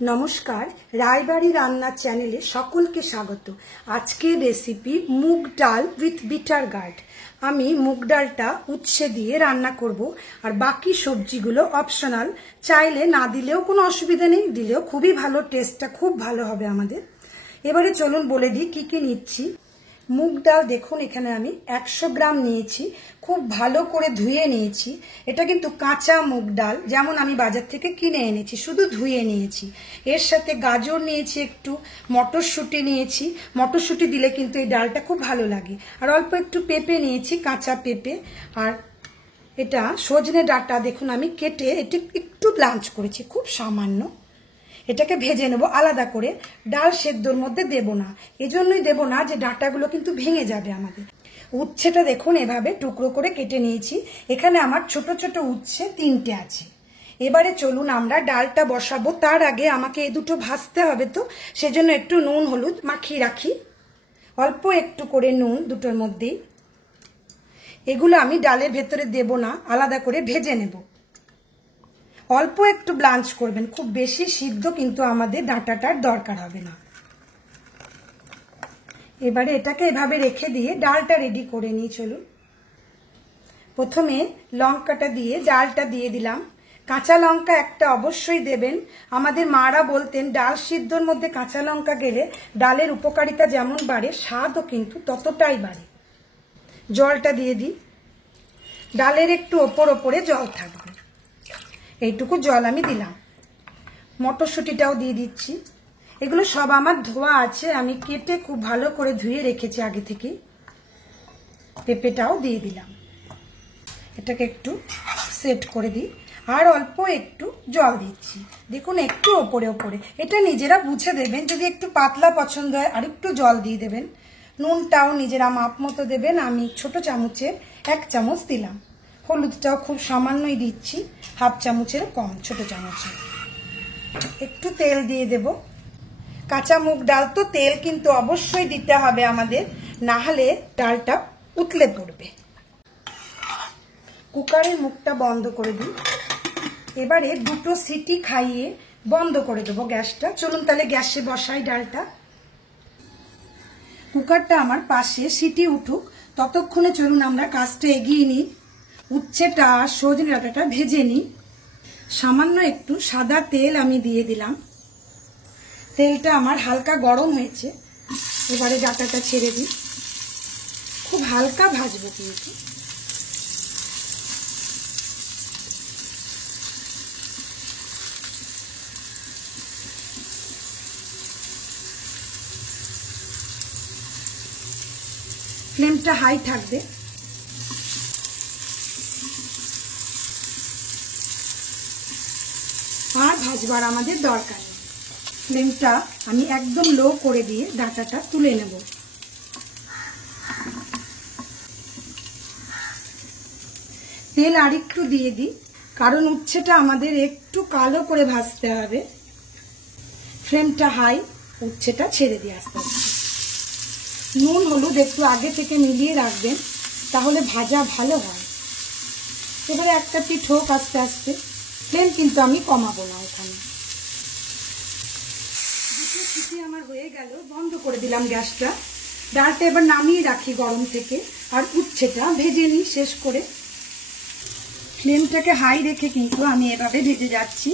नमस्कार रायबाड़ी रान्ना चैनेले सकलके स्वागत। आजकेर रेसिपि मुग डाल उइथ बिटार गार्ड। आमी मुग डालटा उच्छे दिए रान्ना करब और बाकी सब्जीगुलो अपशनल, चाइले ना दिलेও कोनो असुविधा नेই, दिलेও खूबই ভালো, টেস্টটা খুব ভালো হবে আমাদের। এবারে চলুন বলে দিই কি কি নিচ্ছি। মুগ ডাল দেখুন এখানে আমি 100 গ্রাম নিয়েছি, খুব ভালো করে ধুয়ে নিয়েছি। এটা কিন্তু কাঁচা মুগ ডাল, যেমন আমি বাজার থেকে কিনে এনেছি, শুধু ধুয়ে নিয়েছি। এর সাথে গাজর নিয়েছি, একটু মটরশুঁটি নিয়েছি, মটরশুঁটি দিলে কিন্তু এই ডালটা খুব ভালো লাগে। আর অল্প একটু পেঁপে নিয়েছি, কাঁচা পেঁপে। আর এটা সজনে ডাঁটা দেখুন আমি কেটে এটা একটু ব্লাঞ্চ করেছি, খুব সামান্য। এটাকে ভেজে নেব আলাদা করে, ডাল সেদ্ধর মধ্যে দেব না। এজন্যই দেব না যে ডাঁটাগুলো কিন্তু ভেঙে যাবে আমাদের। উচ্ছেটা দেখুন এভাবে টুকরো করে কেটে নিয়েছি। এখানে আমার ছোট ছোট উচ্ছে 3টে আছে। এবারে চলুন আমরা ডালটা বসাবো। তার আগে আমাকে এই দুটো ভাজতে হবে, তো সেজন্য একটু নুন হলুদ মাখিয়ে রাখি, অল্প একটু করে নুন দুটোর মধ্যেই। এগুলো আমি ডালের ভেতরে দেব না, আলাদা করে ভেজে নেব। অল্প একটু ব্লাঞ্চ করবেন, খুব বেশি সিদ্ধ কিন্তু আমাদের ডাঁটাটার দরকার হবে না। এবারে এটাকে এভাবে রেখে দিয়ে ডালটা রেডি করে নিই। চলুন প্রথমে লঙ্কাটা দিয়ে ডালটা দিয়ে দিলাম। কাঁচা লঙ্কা একটা অবশ্যই দেবেন। আমাদের মারা বলতেন ডাল সিদ্ধর মধ্যে কাঁচা লঙ্কা গেলে ডালের উপকারিতা যেমন বাড়ে, স্বাদও কিন্তু ততটাই বাড়ে। জলটা দিয়ে দিই, ডালের একটু ওপর ওপরে জল থাকবে, এইটুকু জল আমি দিলাম। মটরশুঁটিটাও দিয়ে দিচ্ছি। এগুলো সব আমার ধোয়া আছে, আমি কেটে খুব ভালো করে ধুয়ে রেখেছি আগে থেকে। পেঁপেটাও দিয়ে দিলাম। এটাকে একটু সেট করে দিই। আর অল্প একটু জল দিচ্ছি, দেখুন একটু ওপরে ওপরে। এটা নিজেরা বুঝে দেবেন, যদি একটু পাতলা পছন্দ হয় আর একটু জল দিয়ে দেবেন। নুনটাও নিজেরা মাপ মতো দেবেন। আমি ছোট চামচের 1 চামচ দিলাম। হলুদটাও খুব সামান্যই দিচ্ছি, হাফ চামচের কম, ছোট চামচে। একটু তেল দিয়ে দেব। কাঁচা মুগ ডাল তো তেল কিন্তু অবশ্যই দিতে হবে আমাদের, না হলে ডালটা উতলে পড়বে। কুকারের মুখটা বন্ধ করে দিই। এবারে দুটো সিটি খাইয়ে বন্ধ করে দেবো গ্যাসটা। চলুন তাহলে গ্যাসে বসাই ডালটা। কুকারটা আমার পাশে, সিটি উঠুক ততক্ষণে চলুন আমরা কাজটা এগিয়ে নিই। উচ্ছেটা আর সজনে ডাঁটাটা ভেজে নিই। সামান্য একটু সাদা তেল আমি দিয়ে দিলাম। তেলটা আমার হালকা গরম হয়েছে। এবারে ডাঁটাটা ছেড়ে দিই, খুব হালকা ভাজবো কিন্তু। ফ্লেমটা হাই থাকবে। আর ভাজবার আমাদের দরকার নেই। ফ্লেমটা আমি একদম লো করে দিয়ে ডাঁটাটা তুলে নেব। তেল আরেকটু দিয়ে দিই, কারণ উচ্ছেটা আমাদের একটু কালো করে ভাজতে হবে। ফ্লেমটা হাই, উচ্ছেটা ছেড়ে দিয়ে আস্তে আস্তে। নুন হলুদ একটু আগে থেকে মিলিয়ে রাখবেন, তাহলে ভাজা ভালো হয়। এবারে একটা পিঠ হোক আস্তে আস্তে। ফ্লেম কিন্তু আমি কমাবো না এখানে। দুটো সিটি আমার হয়ে গেল, বন্ধ করে দিলাম গ্যাসটা। ডালটা এবার নামিয়ে রাখি গরম থেকে, আর উচ্ছেটা ভেজে নিই শেষ করে। ফ্লেমটাকে হাই রেখে কিন্তু আমি এভাবে ভেজে যাচ্ছি।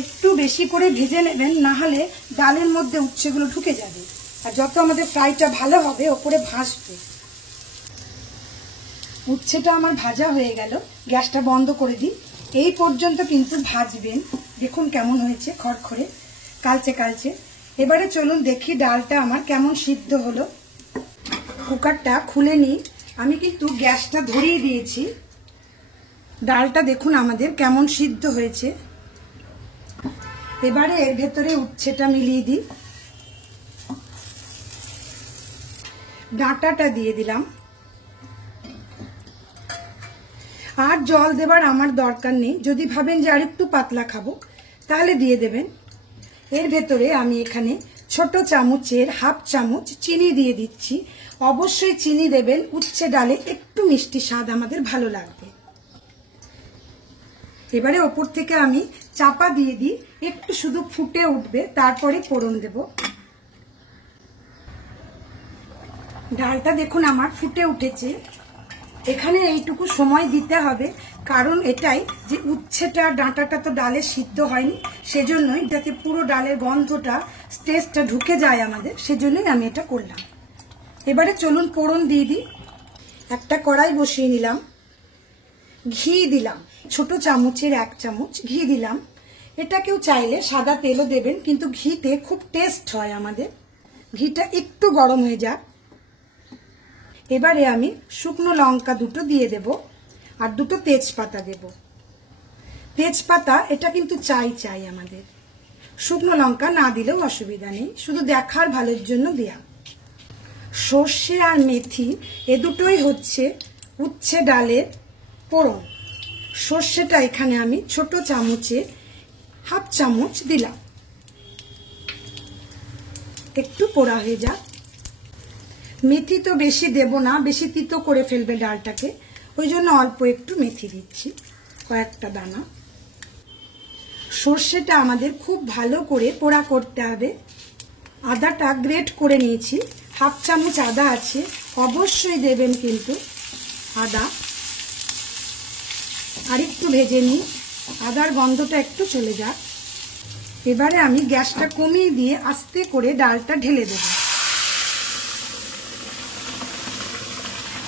একটু বেশি করে ভেজে নেবেন, না হলে ডালের মধ্যে উচ্ছেগুলো ঢুকে যাবে। আর যত আমাদের ফ্রাইটা ভালো হবে, ওপরে ভাসবে। উচ্ছেটা আমার ভাজা হয়ে গেল, গ্যাসটা বন্ধ করে দিই। এই পর্যন্ত কিন্তু ভাজবেন, দেখুন কেমন হয়েছে, খড়খড়ে কালচে কালচে। এবারে চলুন দেখি ডালটা আমার কেমন সিদ্ধ হলো। কুকারটা খুলে নিই। আমি কিন্তু গ্যাসটা ধরিয়ে দিয়েছি। ডালটা দেখুন আমাদের কেমন সিদ্ধ হয়েছে। এবারে এর ভেতরে উচ্ছেটা মিলিয়ে দিই, ডাঁটাটা দিয়ে দিলাম। আর জল দেবার আমার দরকার নেই। যদি ভাবেন যে আর একটু পাতলা খাবো, তাহলে দিয়ে দেবেন। এর ভেতরে আমি এখানে ছোট চামচের হাফ চামচ চিনি দিয়ে দিচ্ছি। অবশ্যই চিনি দেবেন, উচ্ছে ডালে একটু মিষ্টি স্বাদ আমাদের ভালো লাগবে। এবারে ওপর থেকে আমি চাপা দিয়ে দিই, একটু শুধু ফুটে উঠবে, তারপরে ফোড়ন দেব। ডালটা দেখুন আমার ফুটে উঠেছে। এখানে এইটুকু সময় দিতে হবে, কারণ এটাই যে উচ্ছেটা ডাঁটাটা তো ডালে সিদ্ধ হয়নি, সেজন্যই যাতে পুরো ডালের গন্ধটা টেস্টটা ঢুকে যায় আমাদের, সেজন্যই আমি এটা করলাম। এবারে চলুন ফোড়ন দিয়ে দিই। একটা কড়াই বসিয়ে নিলাম, ঘি দিলাম, ছোট চামচের 1 চামচ ঘি দিলাম। এটা কেউ চাইলে সাদা তেলও দেবেন, কিন্তু ঘিতে খুব টেস্ট হয় আমাদের। ঘিটা একটু গরম হয়ে যাক। এবারে আমি শুকনো লঙ্কা 2টো দিয়ে দেব, আর 2টো তেজপাতা দেব। তেজপাতা এটা কিন্তু চাই আমাদের, শুকনো লঙ্কা না দিলেও অসুবিধা নেই, শুধু দেখার ভালোর জন্য দেয়া। সর্ষে আর মেথি এ দুটোই হচ্ছে উচ্ছে ডালের ফোড়ন। সর্ষেটা এখানে আমি ছোট চামচে 1/2 চামচ দিলাম, একটু পোড়া হয়ে যাক। মেথি তো বেশি দেব না, বেশি তিতো করে ফেলবে ডালটাকে, ওই জন্য অল্প একটু মেথি দিচ্ছি, কয়েকটা দানা। সর্ষেটা আমাদের খুব ভালো করে পোড়া করতে হবে। আদাটা গ্রেট করে নিয়েছি, 1/2 চামচ আদা আছে, অবশ্যই দেবেন কিন্তু আদা। আর একটু ভেজে নিই, আদার গন্ধটা একটু চলে যাক। এবারে আমি গ্যাসটা কমিয়ে দিয়ে আস্তে করে ডালটা ঢেলে দেব।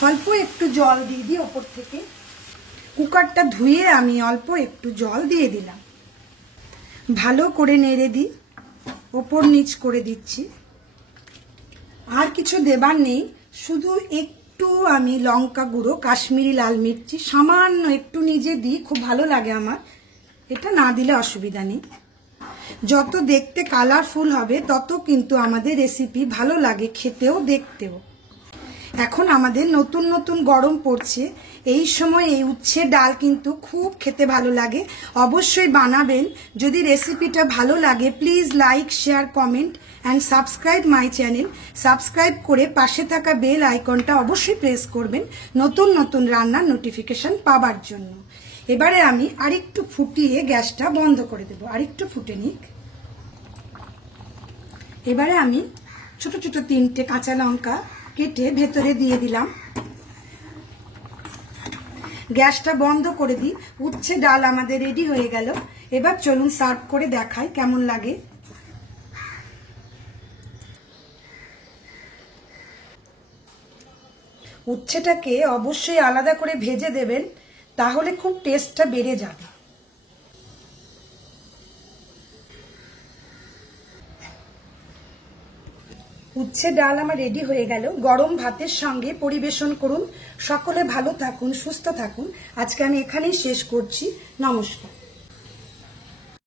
অল্প একটু জল দিয়ে দিই ওপর থেকে। কুকারটা ধুয়ে আমি অল্প একটু জল দিয়ে দিলাম, ভালো করে নেড়ে দিই, ওপর নিচ করে দিচ্ছি। আর কিছু দেবার নেই, শুধু একটু আমি লঙ্কা গুঁড়ো, কাশ্মীরি লাল মির্চি সামান্য একটু নিজে দিই, খুব ভালো লাগে আমার, এটা না দিলে অসুবিধা নেই। যত দেখতে কালারফুল হবে তত কিন্তু আমাদের রেসিপি ভালো লাগে খেতেও দেখতেও। এখন আমাদের নতুন নতুন গরম পড়ছে, এই সময় এই উচ্ছে ডাল কিন্তু খুব খেতে ভালো লাগে। অবশ্যই বানাবেন। যদি রেসিপিটা ভালো লাগে please like, share, comment and subscribe my channel. Subscribe করে পাশে থাকা বেল আইকনটা অবশ্যই প্রেস করবেন নতুন নতুন রান্নার নোটিফিকেশন পাবার জন্য। এবারে আমি আরেকটু ফুটিয়ে গ্যাসটা বন্ধ করে দেব, আরেকটু ফুটে নিক। এবারে আমি ছোট ছোট 3টে কাঁচা লঙ্কা কেটে ভেতরে দিয়ে দিলাম। গ্যাসটা বন্ধ করে দিই। উচ্ছে ডাল আমাদের রেডি হয়ে গেল। এবার চলুন সার্ভ করে দেখাই কেমন লাগে। উচ্ছেটাকে অবশ্যই আলাদা করে ভেজে দেবেন, তাহলে খুব টেস্টটা বেড়ে যাবে। উচ্ছে ডাল আমার রেডি হয়ে গেল। গরম ভাতের সঙ্গে পরিবেশন করুন। সকলে ভালো থাকুন, সুস্থ থাকুন। আজকে আমি এখানেই শেষ করছি। নমস্কার।